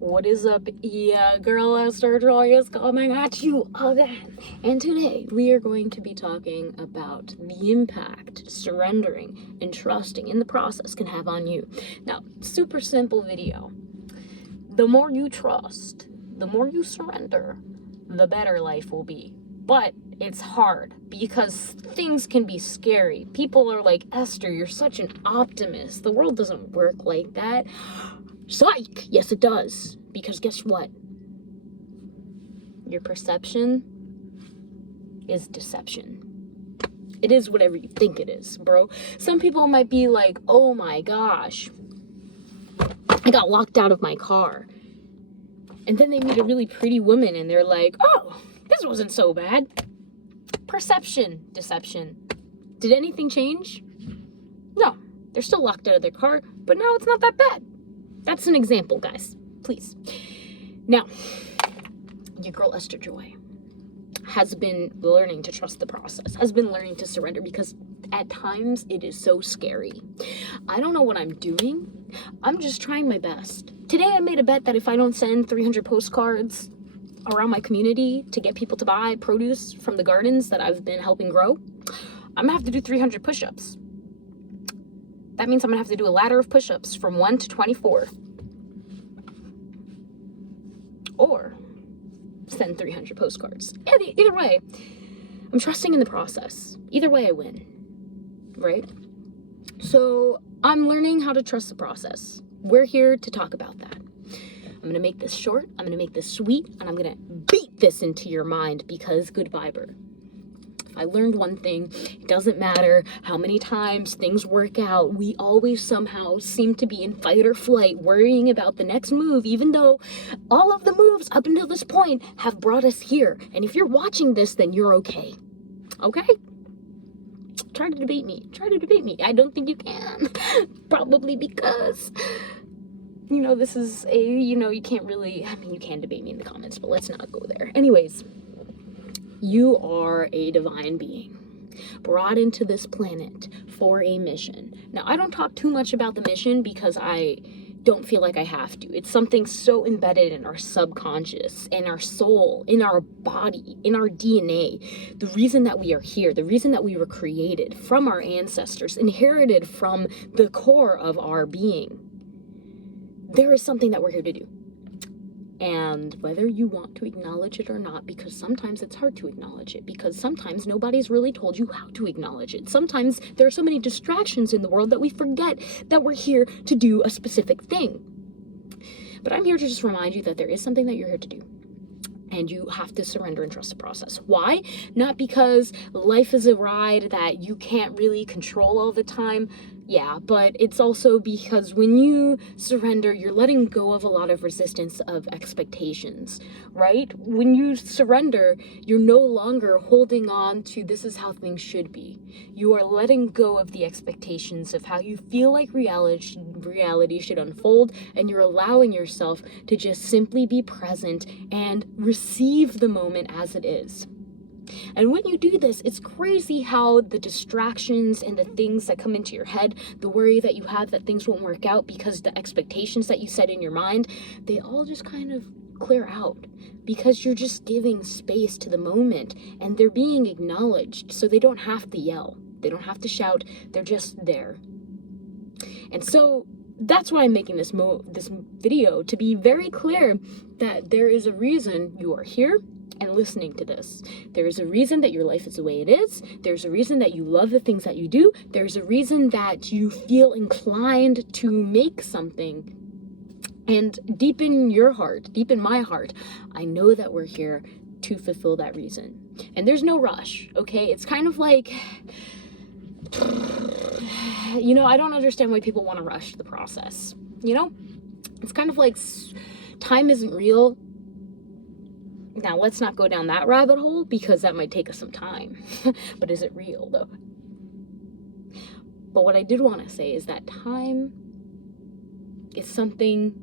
What is up? Yeah, girl, Esther Joy is coming at you again. And today we are going to be talking about the impact surrendering and trusting in the process can have on you. Now, super simple video. The more you trust, the more you surrender, the better life will be. But it's hard because things can be scary. People are like, Esther, you're such an optimist. The world doesn't work like that. Psych! Yes, it does. Because guess what? Your perception is deception. It is whatever you think it is, bro. Some people might be like, oh my gosh, I got locked out of my car. And then they meet a really pretty woman and they're like, oh, this wasn't so bad. Perception, deception. Did anything change? No. They're still locked out of their car, but now it's not that bad. That's an example, guys. Please. Now, your girl Esther Joy has been learning to trust the process, has been learning to surrender because at times it is so scary. I don't know what I'm doing. I'm just trying my best. Today I made a bet that if I don't send 300 postcards around my community to get people to buy produce from the gardens that I've been helping grow, I'm gonna have to do 300 push-ups. That means I'm gonna have to do a ladder of push-ups from 1 to 24. Or send 300 postcards. Either way, I'm trusting in the process. Either way, I win, right? So I'm learning how to trust the process. We're here to talk about that. I'm gonna make this short, I'm gonna make this sweet, and I'm gonna beat this into your mind because good viber. I learned one thing, it doesn't matter how many times things work out, we always somehow seem to be in fight or flight, worrying about the next move, even though all of the moves up until this point have brought us here. And if you're watching this, then you're okay. Okay? Try to debate me. I don't think you can. Probably because, this is you can't really, you can debate me in the comments, but let's not go there. Anyways. You are a divine being brought into this planet for a mission. Now, I don't talk too much about the mission because I don't feel like I have to. It's something so embedded in our subconscious, in our soul, in our body, in our DNA. The reason that we are here, the reason that we were created from our ancestors, inherited from the core of our being. There is something that we're here to do. And whether you want to acknowledge it or not, because sometimes it's hard to acknowledge it, because sometimes nobody's really told you how to acknowledge it. Sometimes there are so many distractions in the world that we forget that we're here to do a specific thing. But I'm here to just remind you that there is something that you're here to do. And you have to surrender and trust the process. Why? Not because life is a ride that you can't really control all the time. Yeah, but it's also because when you surrender, you're letting go of a lot of resistance of expectations, right? When you surrender, you're no longer holding on to this is how things should be. You are letting go of the expectations of how you feel like reality should unfold, and you're allowing yourself to just simply be present and receive the moment as it is. And when you do this, it's crazy how the distractions and the things that come into your head, the worry that you have that things won't work out because the expectations that you set in your mind, they all just kind of clear out because you're just giving space to the moment and they're being acknowledged, so they don't have to yell. They don't have to shout. They're just there. And so that's why I'm making this video, to be very clear that there is a reason you are here and listening to this. There is a reason that your life is the way it is. There's a reason that you love the things that you do. There's a reason that you feel inclined to make something. And deep in your heart, deep in my heart, I know that we're here to fulfill that reason. And there's no rush, okay? It's kind of like, I don't understand why people want to rush the process. It's kind of like time isn't real. Now, let's not go down that rabbit hole because that might take us some time. But is it real, though? But what I did want to say is that time is something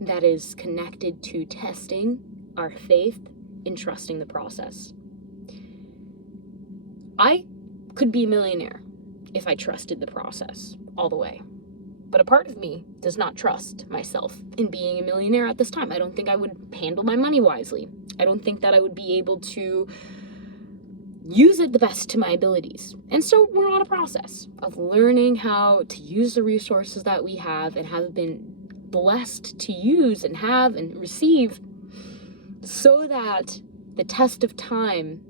that is connected to testing our faith in trusting the process. I could be a millionaire if I trusted the process all the way. But a part of me does not trust myself in being a millionaire at this time. I don't think I would handle my money wisely. I don't think that I would be able to use it the best to my abilities. And so we're on a process of learning how to use the resources that we have and have been blessed to use and have and receive, so that the test of time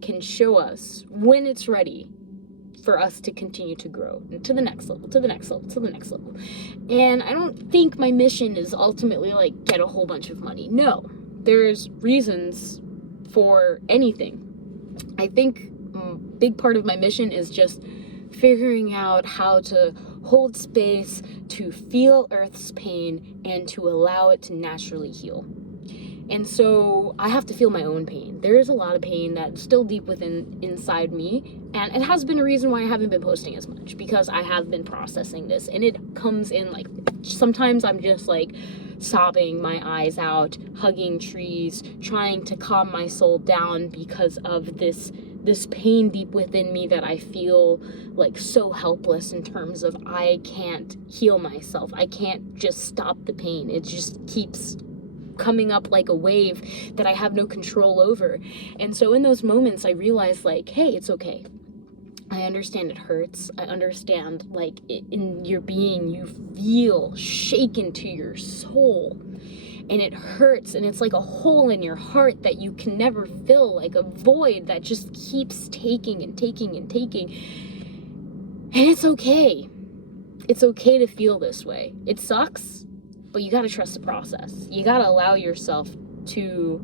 can show us when it's ready for us to continue to grow to the next level, to the next level, to the next level. And I don't think my mission is ultimately like get a whole bunch of money. No, there's reasons for anything. I think a big part of my mission is just figuring out how to hold space, to feel Earth's pain, and to allow it to naturally heal. And so I have to feel my own pain. There is a lot of pain that's still deep inside me, and it has been a reason why I haven't been posting as much, because I have been processing this, and it comes in like, sometimes I'm just like sobbing my eyes out, hugging trees, trying to calm my soul down because of this pain deep within me that I feel like so helpless in terms of I can't heal myself. I can't just stop the pain. It just keeps coming up like a wave that I have no control over. And so in those moments I realize like, hey, it's okay. I understand it hurts. I understand like in your being you feel shaken to your soul, and it hurts, and it's like a hole in your heart that you can never fill, like a void that just keeps taking and taking and taking. And it's okay. It's okay to feel this way. It sucks, but you got to trust the process. You got to allow yourself to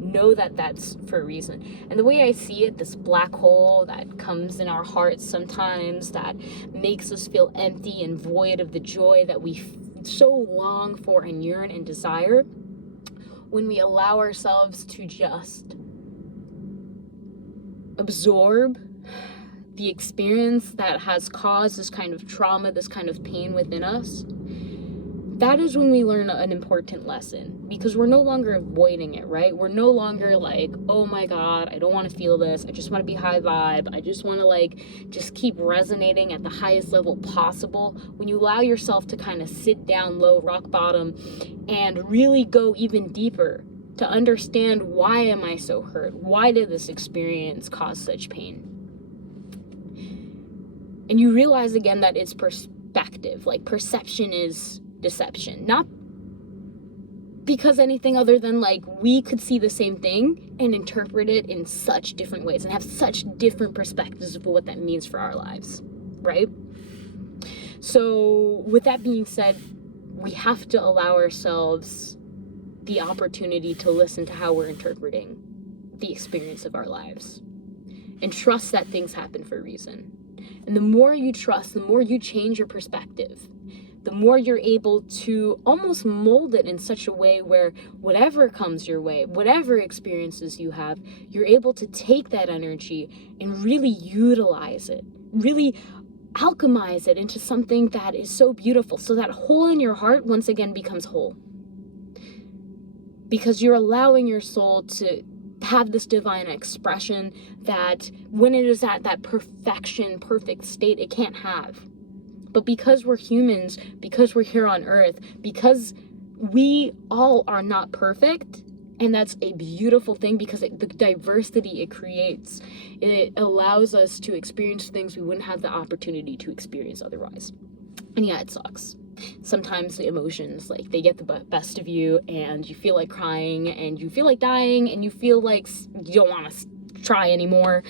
know that that's for a reason. And the way I see it, this black hole that comes in our hearts sometimes, that makes us feel empty and void of the joy that we so long for and yearn and desire, when we allow ourselves to just absorb the experience that has caused this kind of trauma, this kind of pain within us, that is when we learn an important lesson, because we're no longer avoiding it, right? We're no longer like, oh my God, I don't want to feel this. I just want to be high vibe. I just want to like, just keep resonating at the highest level possible. When you allow yourself to kind of sit down low, rock bottom, and really go even deeper to understand, why am I so hurt? Why did this experience cause such pain? And you realize again that it's perspective, like perception is deception, not because anything other than like we could see the same thing and interpret it in such different ways and have such different perspectives of what that means for our lives, right? So with that being said, we have to allow ourselves the opportunity to listen to how we're interpreting the experience of our lives and trust that things happen for a reason. And the more you trust, the more you change your perspective, the more you're able to almost mold it in such a way where whatever comes your way, whatever experiences you have, you're able to take that energy and really utilize it, really alchemize it into something that is so beautiful. So that hole in your heart once again becomes whole. Because you're allowing your soul to have this divine expression that when it is at that perfection, perfect state, it can't have. But because we're humans, because we're here on earth, because we all are not perfect, and that's a beautiful thing, because the diversity it creates, it allows us to experience things we wouldn't have the opportunity to experience otherwise. And yeah, it sucks. Sometimes the emotions, like, they get the best of you, and you feel like crying, and you feel like dying, and you feel like you don't want to try anymore.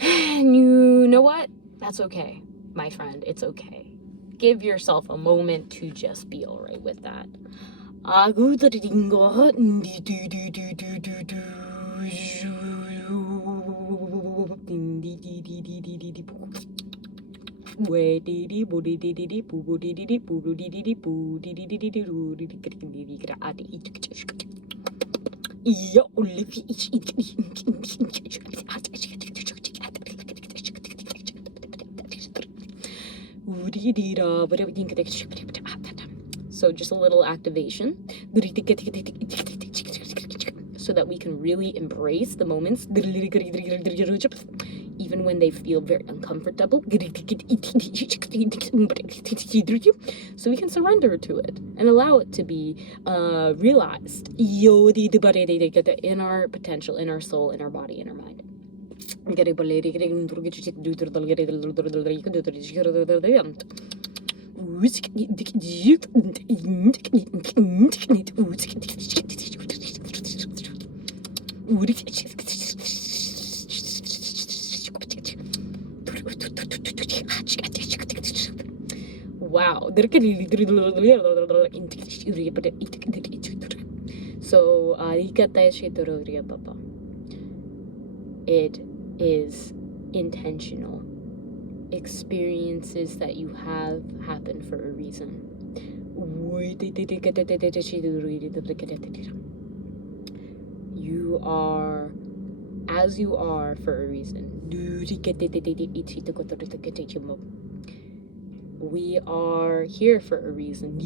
And you know what? That's okay. My friend, it's okay. Give yourself a moment to just be all right with that. So just a little activation so that we can really embrace the moments, even when they feel very uncomfortable. So we can surrender to it and allow it to be realized in our potential, in our soul, in our body, in our mind. Wow. So, it is intentional. Experiences that you have happen for a reason. You are as you are for a reason. We are here for a reason.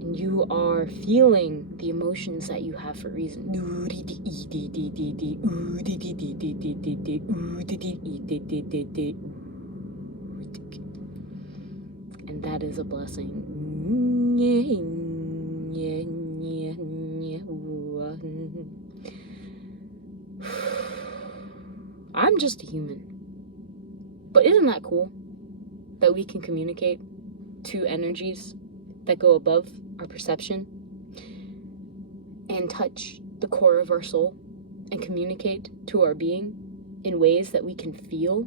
And you are feeling the emotions that you have for a reason. And that is a blessing. I'm just a human. But isn't that cool? That we can communicate to energies that go above our perception and touch the core of our soul and communicate to our being in ways that we can feel.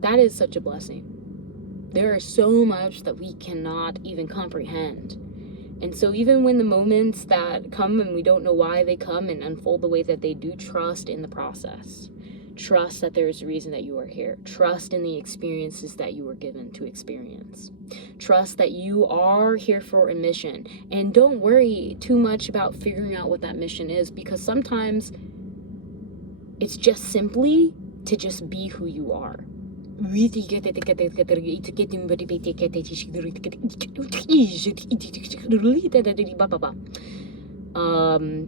That is such a blessing. There is so much that we cannot even comprehend. And so even when the moments that come and we don't know why they come and unfold the way that they do, trust in the process. Trust that there is a reason that you are here. Trust in the experiences that you were given to experience. Trust that you are here for a mission. And don't worry too much about figuring out what that mission is, because sometimes it's just simply to just be who you are.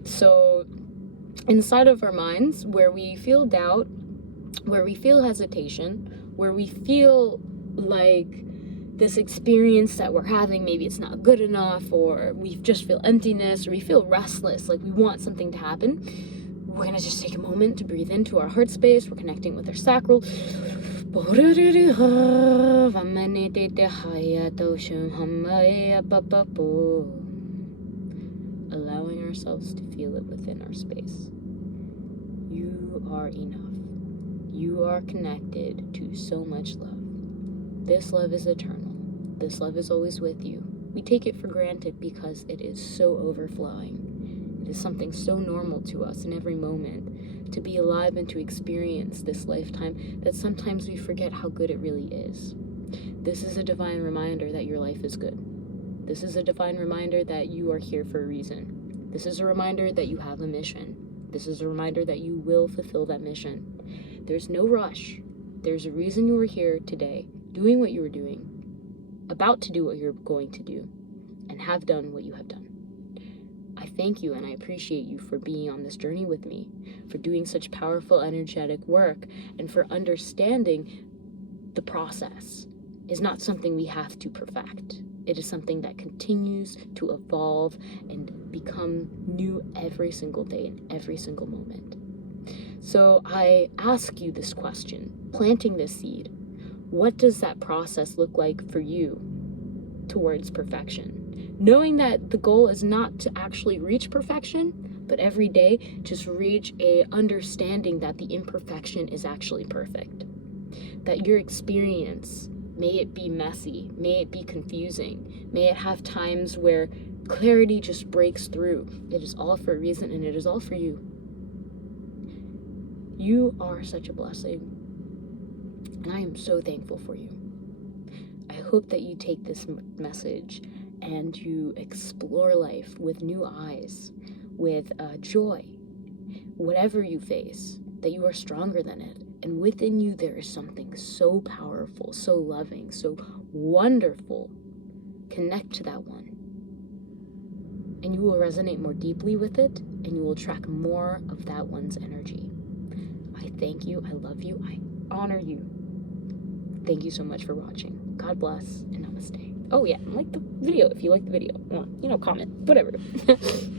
So inside of our minds, where we feel doubt, where we feel hesitation, where we feel like this experience that we're having, maybe it's not good enough, or we just feel emptiness, or we feel restless, like we want something to happen, we're gonna just take a moment to breathe into our heart space. We're connecting with our sacral. Allowing ourselves to feel it within our space. You are enough. You are connected to so much love. This love is eternal. This love is always with you. We take it for granted because it is so overflowing. It is something so normal to us in every moment, to be alive and to experience this lifetime, that sometimes we forget how good it really is. This is a divine reminder that your life is good. This is a divine reminder that you are here for a reason. This is a reminder that you have a mission. This is a reminder that you will fulfill that mission. There's no rush. There's a reason you are here today, doing what you were doing, about to do what you're going to do, and have done what you have done. I thank you and I appreciate you for being on this journey with me, for doing such powerful, energetic work, and for understanding the process is not something we have to perfect. It is something that continues to evolve and become new every single day and every single moment. So I ask you this question, planting this seed, what does that process look like for you towards perfection? Knowing that the goal is not to actually reach perfection, but every day just reach a understanding that the imperfection is actually perfect. That your experience, may it be messy, may it be confusing, may it have times where clarity just breaks through. It is all for a reason and it is all for you. You are such a blessing, and I am so thankful for you. I hope that you take this message and you explore life with new eyes, with joy. Whatever you face, that you are stronger than it, And within you, there is something so powerful, so loving, so wonderful. Connect to that one. And you will resonate more deeply with it, and you will attract more of that one's energy. I thank you. I love you. I honor you. Thank you so much for watching. God bless and namaste. Oh yeah, and like the video if you like the video. Or, comment, whatever.